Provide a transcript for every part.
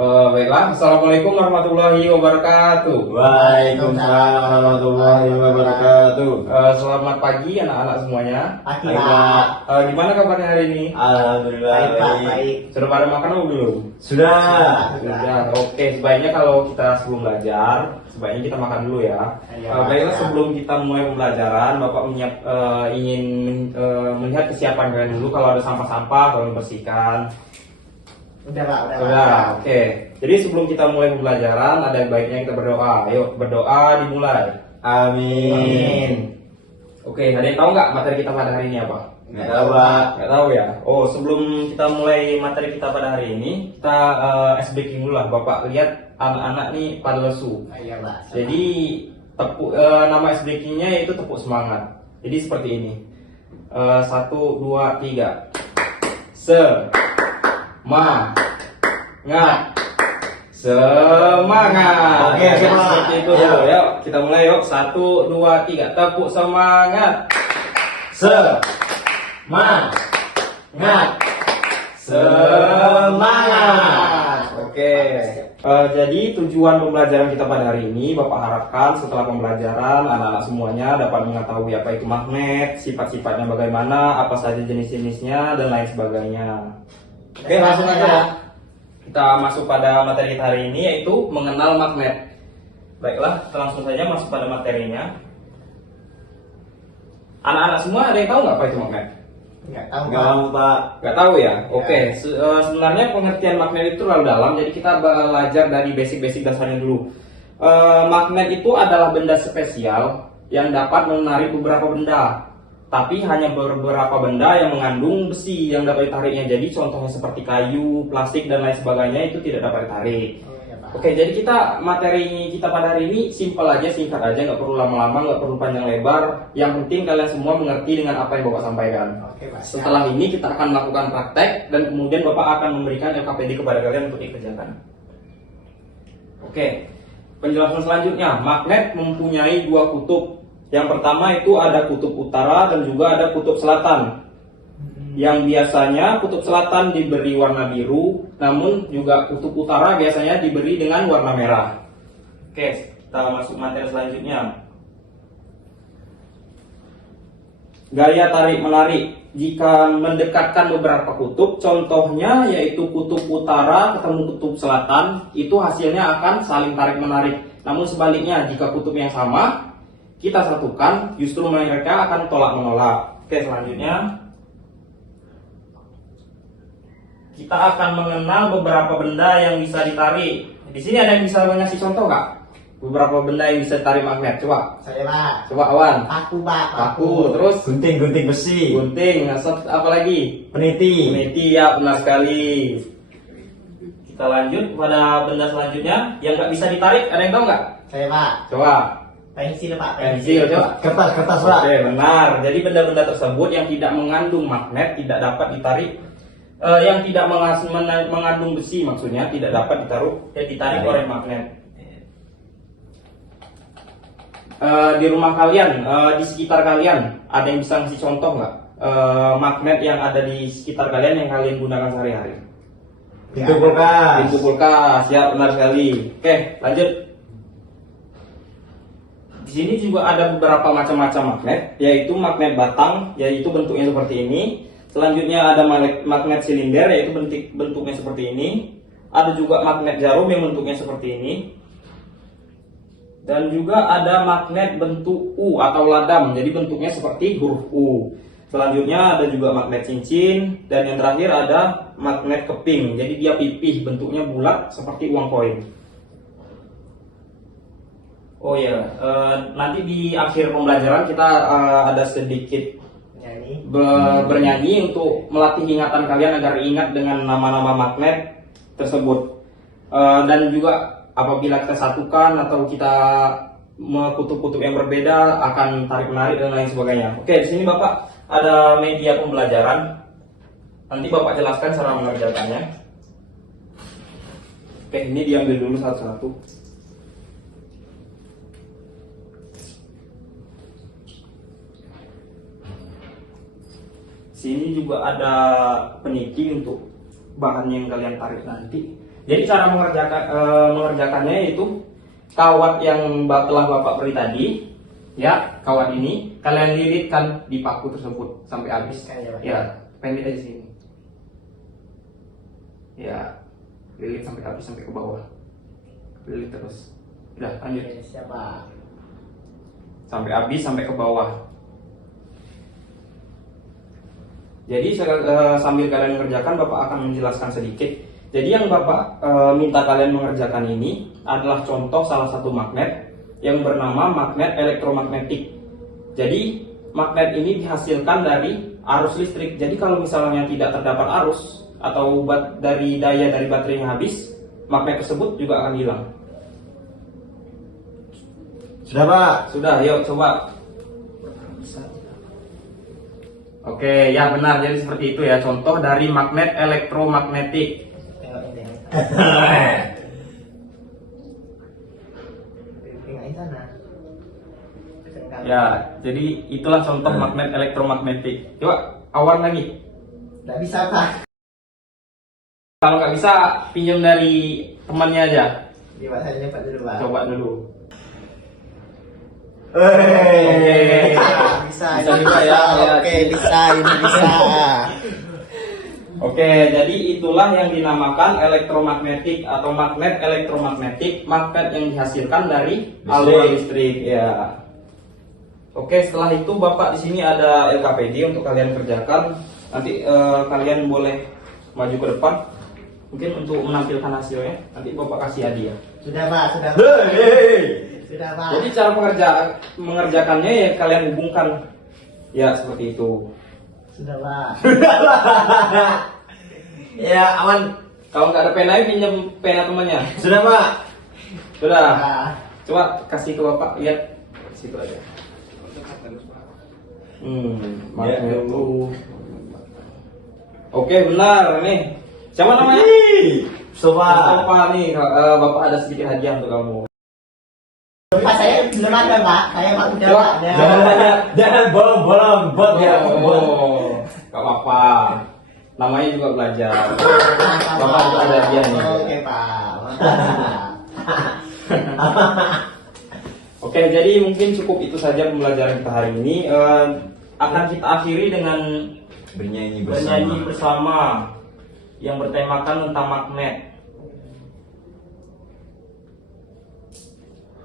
Baiklah, Assalamualaikum warahmatullahi wabarakatuh. Waalaikumsalam warahmatullahi wabarakatuh. Selamat pagi anak-anak semuanya. Pagi, Pak. Gimana kabarnya hari ini? Alhamdulillah Baik, Pak, baik. baik. Sudah pada makan atau belum? Sudah. Sudah. Oke, sebaiknya kalau kita sebelum belajar, sebaiknya kita makan dulu ya. Iya, Baiklah, Pak. sebelum kita mulai pembelajaran, Bapak ingin melihat kesiapan kalian dulu. Kalau ada sampah-sampah, tolong bersihkan. Udah Pak, udah. Sudah, oke. Jadi sebelum kita mulai pembelajaran, ada baiknya kita berdoa. Ayo, berdoa dimulai. Amin. Oke, ada yang tahu nggak materi kita pada hari ini apa? Nggak tahu, Pak. Nggak tahu ya? Oh, sebelum kita mulai materi kita pada hari ini, kita ice breaking dulu lah. Bapak lihat anak-anak nih pada lesu. Iya Pak. Jadi nama ice breakingnya yaitu tepuk semangat. Jadi seperti ini. 1, 2, 3. Semangat. Oke, Seperti itu. Yuk, kita mulai yuk. 1, 2, 3. Tepuk semangat. Semangat. Semangat. Oke. Jadi tujuan pembelajaran kita pada hari ini, Bapak harapkan setelah pembelajaran anak-anak semuanya dapat mengetahui apa itu magnet, sifat-sifatnya bagaimana, apa saja jenis-jenisnya dan lain sebagainya. Oke, langsung aja kita masuk pada materi kita hari ini, yaitu mengenal magnet. Baiklah, kita langsung saja masuk pada materinya. Anak-anak semua ada yang tahu nggak apa itu magnet? Nggak tahu Nggak Pak. tahu, Pak. Nggak tahu ya? Oke, sebenarnya pengertian magnet itu terlalu dalam, jadi kita belajar dari basic-basic dasarnya dulu. Magnet itu adalah benda spesial yang dapat menarik beberapa benda, tapi hanya beberapa benda yang mengandung besi yang dapat ditariknya. Jadi contohnya seperti kayu, plastik dan lain sebagainya itu tidak dapat ditarik. Oh, iya, Pak. Oke, jadi materi kita pada hari ini simpel aja, singkat aja, nggak perlu lama-lama, nggak perlu panjang lebar. Yang penting kalian semua mengerti dengan apa yang Bapak sampaikan. Oke Pak. Setelah ini kita akan melakukan praktek dan kemudian Bapak akan memberikan LKPD kepada kalian untuk dikerjakan. Oke, penjelasan selanjutnya, magnet mempunyai dua kutub. Yang pertama itu ada kutub utara dan juga ada kutub selatan. Yang biasanya kutub selatan diberi warna biru, namun juga kutub utara biasanya diberi dengan warna merah. Oke, kita masuk materi selanjutnya. Gaya tarik-menarik. Jika mendekatkan beberapa kutub, contohnya yaitu kutub utara ketemu kutub selatan, itu hasilnya akan saling tarik-menarik. Namun sebaliknya, jika kutub yang sama kita satukan, justru mereka akan tolak-menolak. Oke, selanjutnya kita akan mengenal beberapa benda yang bisa ditarik. Di sini ada yang bisa ngasih contoh nggak? Beberapa benda yang bisa ditarik magnet. Coba. Saya Pak. Coba Awan. Paku Pak. Paku, terus Gunting-gunting besi. gunting. Apa lagi? Peniti. Peniti, ya benar sekali. Kita lanjut pada benda selanjutnya yang nggak bisa ditarik. Ada yang tahu nggak? Saya Pak. Coba. Pensil Pak. Pensil, coba. Kertas, Pak. Oke, benar. Jadi benda-benda tersebut yang tidak mengandung magnet tidak dapat ditarik. Yang tidak mengandung besi maksudnya tidak dapat ditarik oleh magnet. Di rumah kalian, di sekitar kalian, ada yang bisa ngasih contoh nggak magnet yang ada di sekitar kalian yang kalian gunakan sehari-hari? Pintu kulkas. Pintu kulkas, ya benar sekali. Oke, lanjut. Di sini juga ada beberapa macam-macam magnet, yaitu magnet batang, yaitu bentuknya seperti ini. Selanjutnya ada magnet silinder, yaitu bentuknya seperti ini. Ada juga magnet jarum yang bentuknya seperti ini. Dan juga ada magnet bentuk U atau ladam, jadi bentuknya seperti huruf U. Selanjutnya ada juga magnet cincin, dan yang terakhir ada magnet keping, jadi dia pipih, bentuknya bulat seperti uang koin. Oh ya, nanti di akhir pembelajaran kita ada sedikit Nyanyi. bernyanyi untuk melatih ingatan kalian agar ingat dengan nama-nama magnet tersebut. Dan juga apabila kita satukan atau kita kutub-kutub yang berbeda akan tarik-menarik dan lain sebagainya. Oke, di sini Bapak ada media pembelajaran. Nanti Bapak jelaskan cara mengerjakannya. Oke, ini diambil dulu satu-satu. Sini juga ada peniti untuk bahan yang kalian tarik nanti. Jadi cara mengerjakannya yaitu kawat yang telah Bapak beri tadi, ya kawat ini kalian lilitkan di paku tersebut sampai habis. Ya, pendek aja sini. Ya, lilit sampai habis sampai ke bawah. Lilit terus. Udah, lanjut. Oke, siapa? Sampai habis sampai ke bawah. Jadi sambil kalian mengerjakan, Bapak akan menjelaskan sedikit. Jadi yang Bapak minta kalian mengerjakan ini adalah contoh salah satu magnet yang bernama magnet elektromagnetik. Jadi magnet ini dihasilkan dari arus listrik. Jadi kalau misalnya tidak terdapat arus atau dari daya dari baterainya habis, magnet tersebut juga akan hilang. Sudah Pak. Sudah, yuk coba. Oke, ya benar. Jadi seperti itu ya, contoh dari magnet elektromagnetik. Tengok ini. Tengok di sana. Ya, jadi itulah contoh magnet elektromagnetik. Coba awan lagi. Nggak bisa Pak. Kalau nggak bisa, pinjam dari temannya aja. Coba saya cepat dulu Pak. Coba dulu. Hei. Bisa juga ya. Oke, bisa, ini bisa. Oke, jadi itulah yang dinamakan elektromagnetik atau magnet elektromagnetik, magnet yang dihasilkan dari aliran listrik. Ya. Oke, setelah itu Bapak di sini ada LKPD untuk kalian kerjakan. Nanti kalian boleh maju ke depan, mungkin untuk menampilkan hasilnya. Nanti Bapak kasih hadiah. Sudah Pak, sudah. Hei. Sudah Pak. Jadi cara mengerjakannya ya kalian hubungkan, ya seperti itu. Sudah Pak. Ya aman. Kalau nggak ada pena, pinjam pena temannya. Sudah Pak. Sudah. Nah, Coba kasih ke Bapak, lihat situ aja. Magnet dulu. Oke, benar nih. Siapa namanya? Sobat. Bapak nih, Bapak ada sedikit hadiah untuk kamu. Pak saya belum ada Pak. Saya Pak udah Coba. Pak. Jangan bolong-bolong bot ya. Oh, nggak apa-apa. Namanya juga belajar. Bapak juga ada hadiah nih. Oke Pak. Mantap. Oke, jadi mungkin cukup itu saja pembelajaran kita hari ini. Akan kita akhiri dengan Bernyanyi bernyanyi bersama yang bertemakan tentang magnet.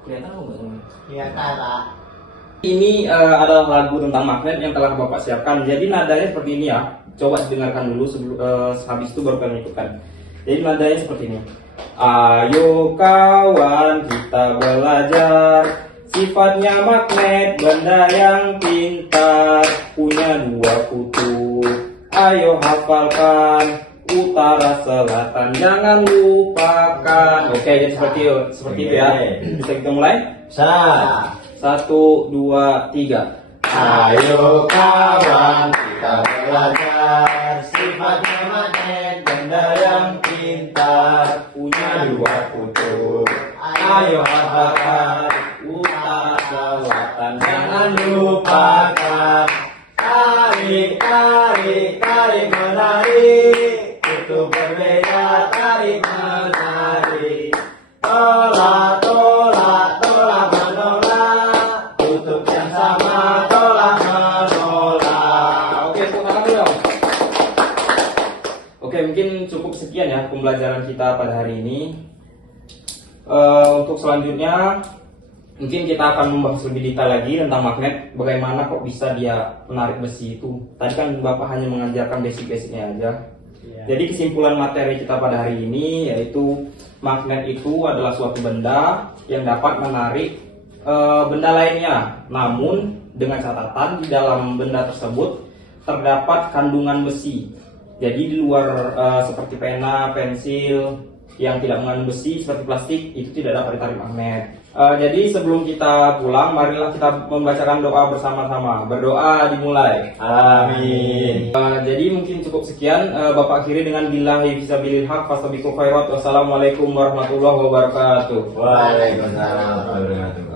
Kelihatan nggak semuanya? Iya Pak. Ini adalah lagu tentang magnet yang telah Bapak siapkan. Jadi nadanya seperti ini ya. Coba dengarkan dulu sebelum habis itu baru kalian ikutkan. Jadi nadanya seperti ini. Ayo kawan kita belajar, sifatnya magnet benda yang pintar, punya dua kutub. Ayo hafalkan, utara selatan jangan lupakan. Oke, jadi seperti itu ya. Bisa kita mulai? Sat. 1, 2, 3. Ayo kawan kita belajar, sifatnya magnet benda yang pintar, punya dua kutub. Ayo hafalkan, utara selatan jangan lupakan. Tarik, tarik, tarik menarik, kutub berbeda tarik menarik. Tolak, tolak, tolak menolak, kutub yang sama tolak menolak. Oke, tepuk tangan dulu dong. Oke, mungkin cukup sekian ya pembelajaran kita pada hari ini. Untuk selanjutnya mungkin kita akan membahas lebih detail lagi tentang magnet, bagaimana kok bisa dia menarik besi itu. Tadi kan Bapak hanya mengajarkan basic-basicnya aja. Iya. Jadi kesimpulan materi kita pada hari ini yaitu magnet itu adalah suatu benda yang dapat menarik benda lainnya. Namun dengan catatan di dalam benda tersebut terdapat kandungan besi. Jadi di luar seperti pena, pensil yang tidak mengandung besi seperti plastik itu tidak dapat ditarik magnet. Jadi sebelum kita pulang, marilah kita membacakan doa bersama-sama. Berdoa dimulai. Amin. Jadi mungkin cukup sekian. Bapak akhiri dengan billahi fisabilil haq fastabiqul khairat. Wassalamualaikum warahmatullahi wabarakatuh. Waalaikumsalam warahmatullahi wabarakatuh.